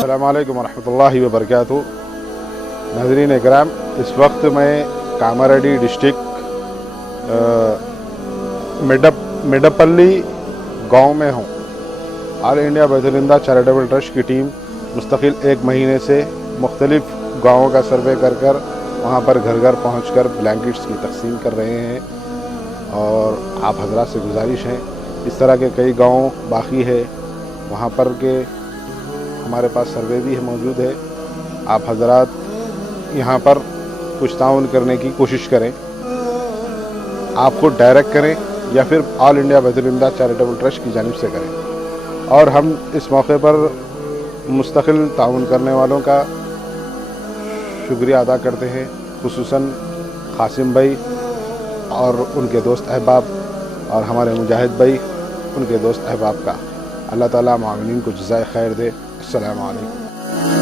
अस्सलाम वालेकुम वरहमतुल्लाहि वबरकातुहू। नाज़रीन इकराम, इस वक्त मैं कामारेड्डी डिस्ट्रिक्ट मिडपल्ली गांव में हूँ। ऑल इंडिया बदरिंदा चैरिटेबल ट्रस्ट की टीम मुस्तकिल एक महीने से मुख्तलिफ़ गाँवों का सर्वे कर वहाँ पर घर घर पहुँच कर ब्लैंकेट्स की तकसीम कर रहे हैं। और आप हजरात से गुजारिश है, इस तरह के कई गाँव बाकी है, वहाँ पर के हमारे पास सर्वे भी मौजूद है। आप हजरात यहाँ पर कुछ ताउन करने की कोशिश करें, आपको डायरेक्ट करें या फिर ऑल इंडिया बदरिंदा चैरिटेबल ट्रस्ट की जानिब से करें। और हम इस मौके पर मुस्तकिल ताउन करने वालों का शुक्रिया अदा करते हैं, खुसूसन कासिम भाई और उनके दोस्त अहबाब और हमारे मुजाहिद भाई उनके दोस्त अहबाब का। अल्लाह ताला मामिनीन को जज़ाए खैर दे। अस्सलामु अलैकुम।